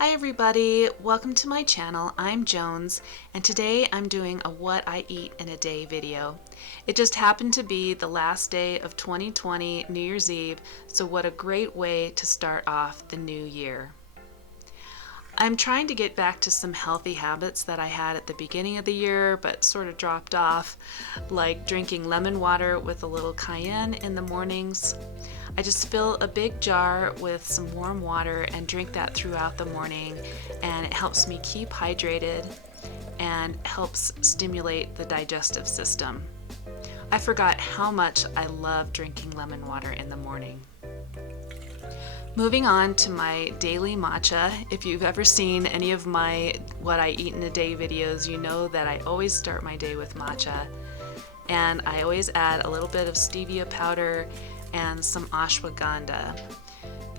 Hi everybody, welcome to my channel. I'm Jones and today I'm doing a what I eat in a day video. It just happened to be the last day of 2020, New Year's Eve, so what a great way to start off the new year. I'm trying to get back to some healthy habits that I had at the beginning of the year but sort of dropped off, like drinking lemon water with a little cayenne in the mornings. I just fill a big jar with some warm water and drink that throughout the morning, and it helps me keep hydrated and helps stimulate the digestive system. I forgot how much I love drinking lemon water in the morning. Moving on to my daily matcha. If you've ever seen any of my what I eat in a day videos, you know that I always start my day with matcha, and I always add a little bit of stevia powder and some ashwagandha.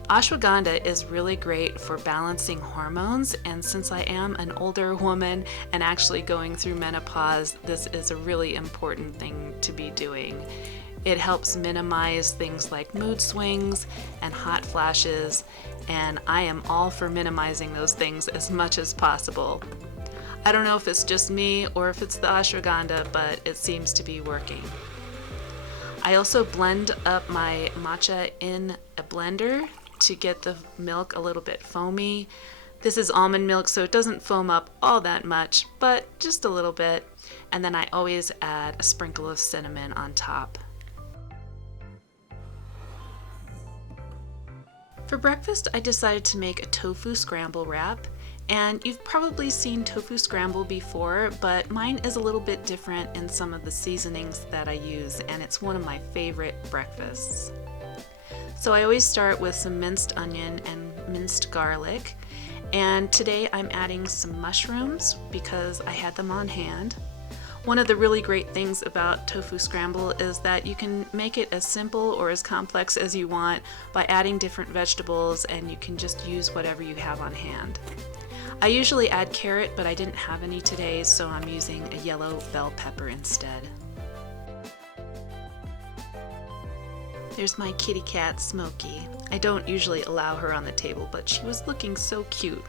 Ashwagandha is really great for balancing hormones, and since I am an older woman and actually going through menopause, this is a really important thing to be doing. It helps minimize things like mood swings and hot flashes, and I am all for minimizing those things as much as possible. I don't know if it's just me or if it's the ashwagandha, but it seems to be working. I also blend up my matcha in a blender to get the milk a little bit foamy. This is almond milk, so it doesn't foam up all that much, but just a little bit. And then I always add a sprinkle of cinnamon on top. For breakfast, I decided to make a tofu scramble wrap. And you've probably seen tofu scramble before, but mine is a little bit different in some of the seasonings that I use, and it's one of my favorite breakfasts. So I always start with some minced onion and minced garlic, and today I'm adding some mushrooms because I had them on hand. One of the really great things about tofu scramble is that you can make it as simple or as complex as you want by adding different vegetables, and you can just use whatever you have on hand. I usually add carrot, but I didn't have any today, so I'm using a yellow bell pepper instead. There's my kitty cat, Smokey. I don't usually allow her on the table, but she was looking so cute.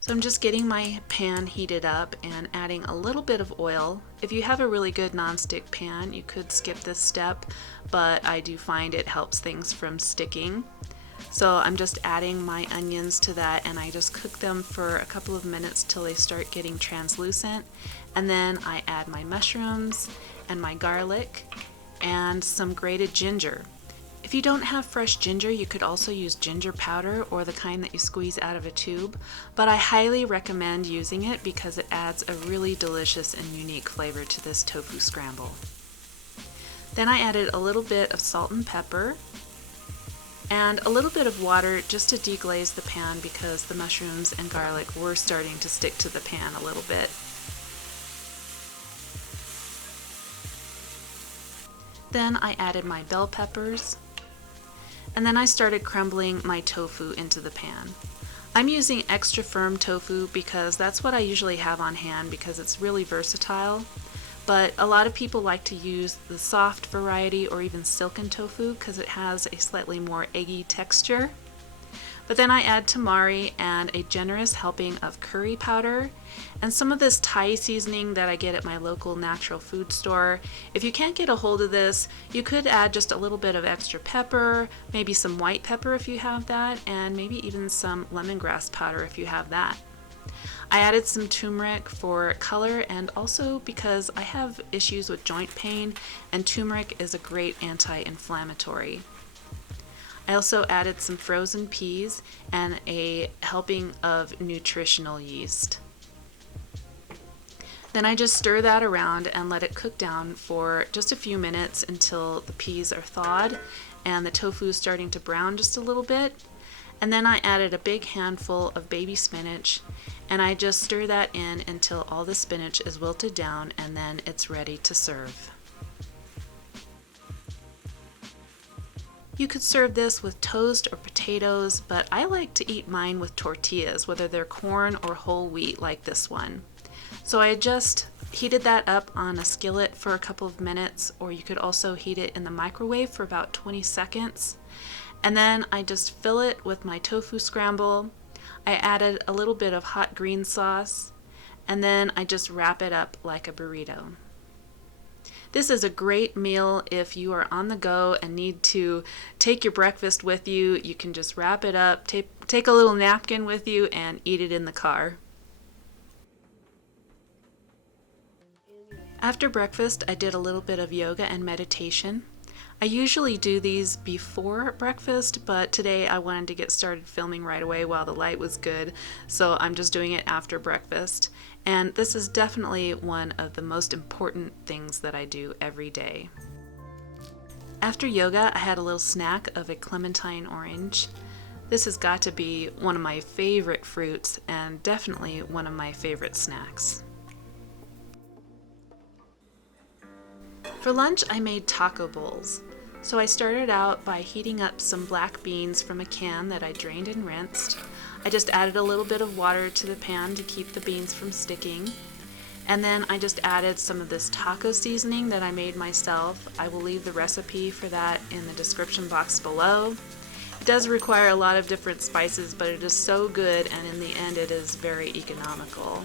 So I'm just getting my pan heated up and adding a little bit of oil. If you have a really good nonstick pan, you could skip this step, but I do find it helps things from sticking. So I'm just adding my onions to that, and I just cook them for a couple of minutes till they start getting translucent, and then I add my mushrooms and my garlic and some grated ginger. If you don't have fresh ginger, you could also use ginger powder or the kind that you squeeze out of a tube, but I highly recommend using it because it adds a really delicious and unique flavor to this tofu scramble. Then I added a little bit of salt and pepper and a little bit of water just to deglaze the pan because the mushrooms and garlic were starting to stick to the pan a little bit. Then I added my bell peppers, and then I started crumbling my tofu into the pan. I'm using extra firm tofu because that's what I usually have on hand because it's really versatile. But a lot of people like to use the soft variety or even silken tofu because it has a slightly more eggy texture. But then I add tamari and a generous helping of curry powder and some of this Thai seasoning that I get at my local natural food store. If you can't get a hold of this, you could add just a little bit of extra pepper, maybe some white pepper if you have that, and maybe even some lemongrass powder if you have that. I added some turmeric for color and also because I have issues with joint pain, and turmeric is a great anti-inflammatory. I also added some frozen peas and a helping of nutritional yeast. Then I just stir that around and let it cook down for just a few minutes until the peas are thawed and the tofu is starting to brown just a little bit. And then I added a big handful of baby spinach, and I just stir that in until all the spinach is wilted down, and then it's ready to serve. You could serve this with toast or potatoes, but I like to eat mine with tortillas, whether they're corn or whole wheat like this one. So I just heated that up on a skillet for a couple of minutes, or you could also heat it in the microwave for about 20 seconds. And then I just fill it with my tofu scramble. I added a little bit of hot green sauce, and then I just wrap it up like a burrito. This is a great meal if you are on the go and need to take your breakfast with you. You can just wrap it up, take a little napkin with you, and eat it in the car. After breakfast, I did a little bit of yoga and meditation. I usually do these before breakfast, but today I wanted to get started filming right away while the light was good, so I'm just doing it after breakfast. And this is definitely one of the most important things that I do every day. After yoga, I had a little snack of a clementine orange. This has got to be one of my favorite fruits and definitely one of my favorite snacks. For lunch, I made taco bowls. So I started out by heating up some black beans from a can that I drained and rinsed. I just added a little bit of water to the pan to keep the beans from sticking. And then I just added some of this taco seasoning that I made myself. I will leave the recipe for that in the description box below. It does require a lot of different spices, but it is so good, and in the end it is very economical.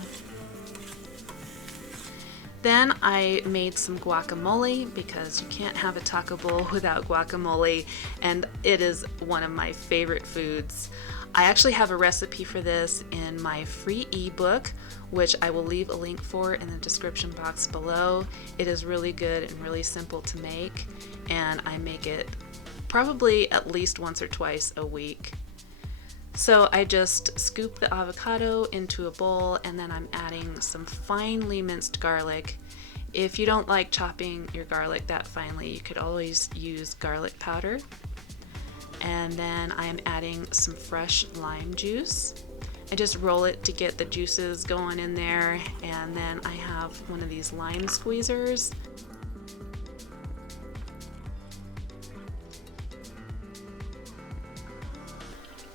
Then I made some guacamole because you can't have a taco bowl without guacamole, and it is one of my favorite foods. I actually have a recipe for this in my free ebook, which I will leave a link for in the description box below. It is really good and really simple to make, and I make it probably at least once or twice a week. So I just scoop the avocado into a bowl, and then I'm adding some finely minced garlic. If you don't like chopping your garlic that finely, you could always use garlic powder. And then I am adding some fresh lime juice. I just roll it to get the juices going in there, and then I have one of these lime squeezers.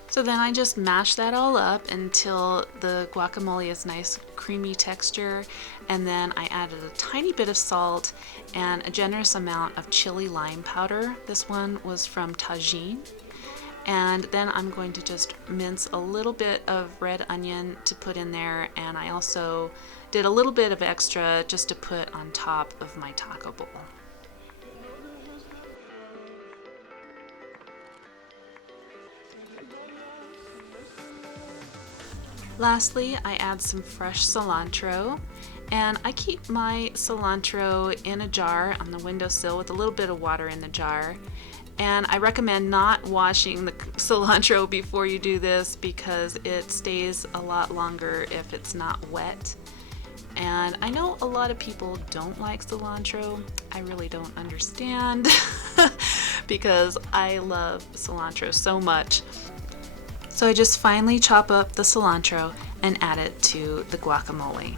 So then I just mash that all up until the guacamole is nice creamy texture, and then I added a tiny bit of salt and a generous amount of chili lime powder. This one was from Tajin. And then I'm going to just mince a little bit of red onion to put in there, and I also did a little bit of extra just to put on top of my taco bowl. Lastly, I add some fresh cilantro, and I keep my cilantro in a jar on the windowsill with a little bit of water in the jar. And I recommend not washing the cilantro before you do this because it stays a lot longer if it's not wet. And I know a lot of people don't like cilantro. I really don't understand because I love cilantro so much. So I just finely chop up the cilantro and add it to the guacamole.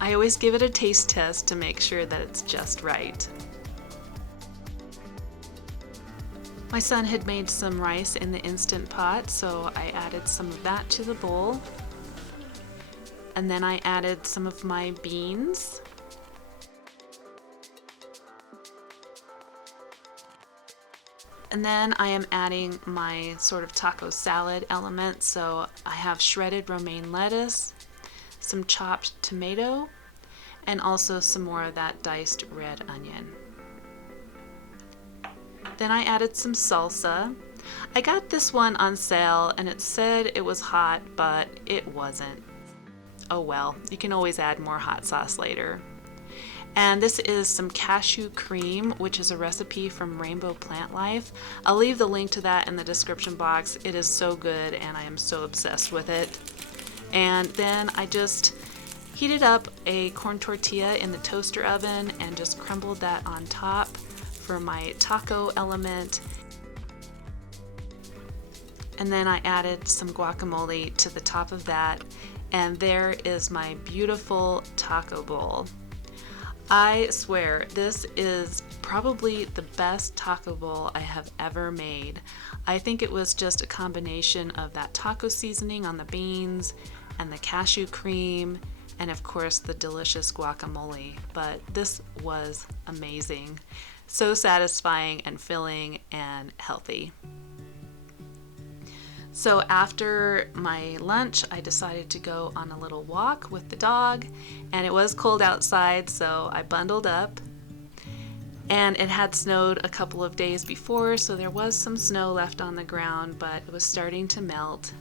I always give it a taste test to make sure that it's just right. My son had made some rice in the Instant Pot, so I added some of that to the bowl. And then I added some of my beans. And then I am adding my sort of taco salad element, so I have shredded romaine lettuce, some chopped tomato, and also some more of that diced red onion. Then I added some salsa. I got this one on sale and it said it was hot, but it wasn't. Oh well, you can always add more hot sauce later. And this is some cashew cream, which is a recipe from Rainbow Plant Life. I'll leave the link to that in the description box. It is so good and I am so obsessed with it. And then I just heated up a corn tortilla in the toaster oven and just crumbled that on top for my taco element. And then I added some guacamole to the top of that, and there is my beautiful taco bowl. I swear this is probably the best taco bowl I have ever made. I think it was just a combination of that taco seasoning on the beans and the cashew cream and of course the delicious guacamole, but this was amazing. So satisfying and filling and healthy. So after my lunch, I decided to go on a little walk with the dog, and it was cold outside, so I bundled up. And it had snowed a couple of days before, so there was some snow left on the ground, but it was starting to melt.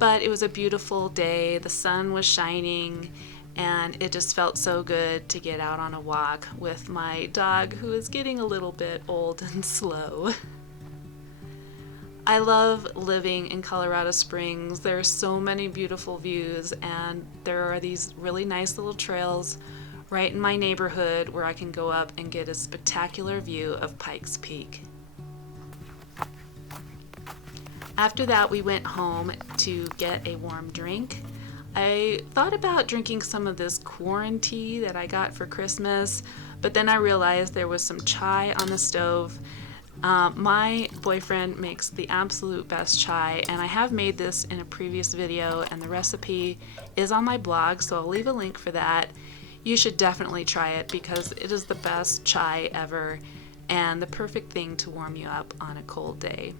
But it was a beautiful day, the sun was shining, and it just felt so good to get out on a walk with my dog, who is getting a little bit old and slow. I love living in Colorado Springs. There are so many beautiful views, and there are these really nice little trails right in my neighborhood where I can go up and get a spectacular view of Pikes Peak. After that, we went home to get a warm drink. I thought about drinking some of this corn tea that I got for Christmas, but then I realized there was some chai on the stove. My boyfriend makes the absolute best chai, and I have made this in a previous video, and the recipe is on my blog, so I'll leave a link for that. You should definitely try it because it is the best chai ever and the perfect thing to warm you up on a cold day.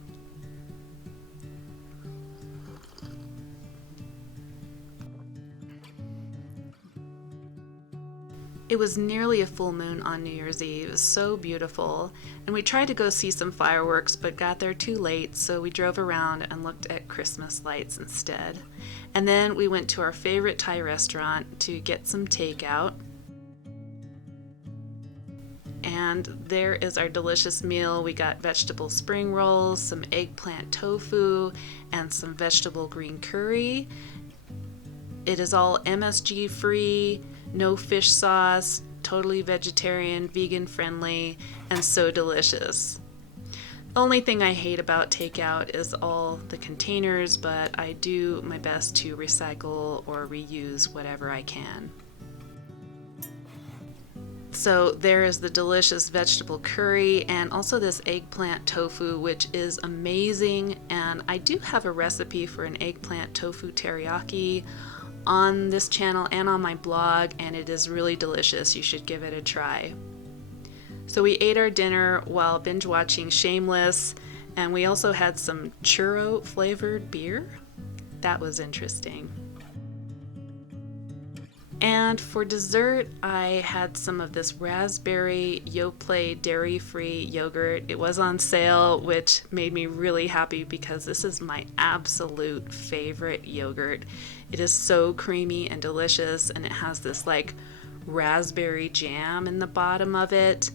It was nearly a full moon on New Year's Eve. It was so beautiful, and we tried to go see some fireworks but got there too late, so we drove around and looked at Christmas lights instead. And then we went to our favorite Thai restaurant to get some takeout. And there is our delicious meal. We got vegetable spring rolls, some eggplant tofu, and some vegetable green curry. It is all MSG free, no fish sauce, totally vegetarian, vegan friendly, and so delicious. The only thing I hate about takeout is all the containers, but I do my best to recycle or reuse whatever I can. So there is the delicious vegetable curry and also this eggplant tofu, which is amazing. And I do have a recipe for an eggplant tofu teriyaki on this channel and on my blog, and it is really delicious. You should give it a try. So we ate our dinner while binge watching Shameless, and we also had some churro flavored beer. That was interesting. And for dessert, I had some of this raspberry Yoplait dairy-free yogurt. It was on sale, which made me really happy because this is my absolute favorite yogurt. It is so creamy and delicious, and it has this like raspberry jam in the bottom of it.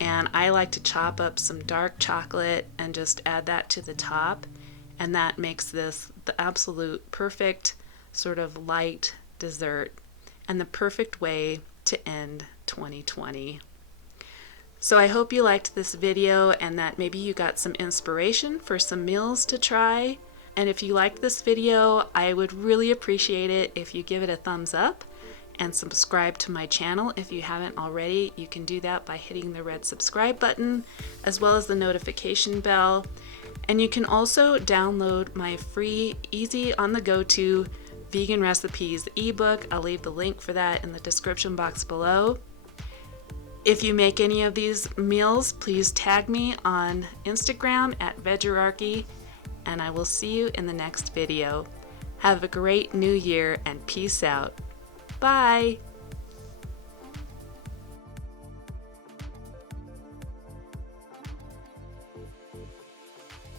And I like to chop up some dark chocolate and just add that to the top, and that makes this the absolute perfect sort of light dessert and the perfect way to end 2020. So I hope you liked this video and that maybe you got some inspiration for some meals to try. And if you liked this video, I would really appreciate it if you give it a thumbs up and subscribe to my channel. If you haven't already, you can do that by hitting the red subscribe button as well as the notification bell. And you can also download my free, easy on the go-to vegan recipes ebook. I'll leave the link for that in the description box below. If you make any of these meals, please tag me on Instagram at Vegerarchy, and I will see you in the next video. Have a great new year and peace out. Bye!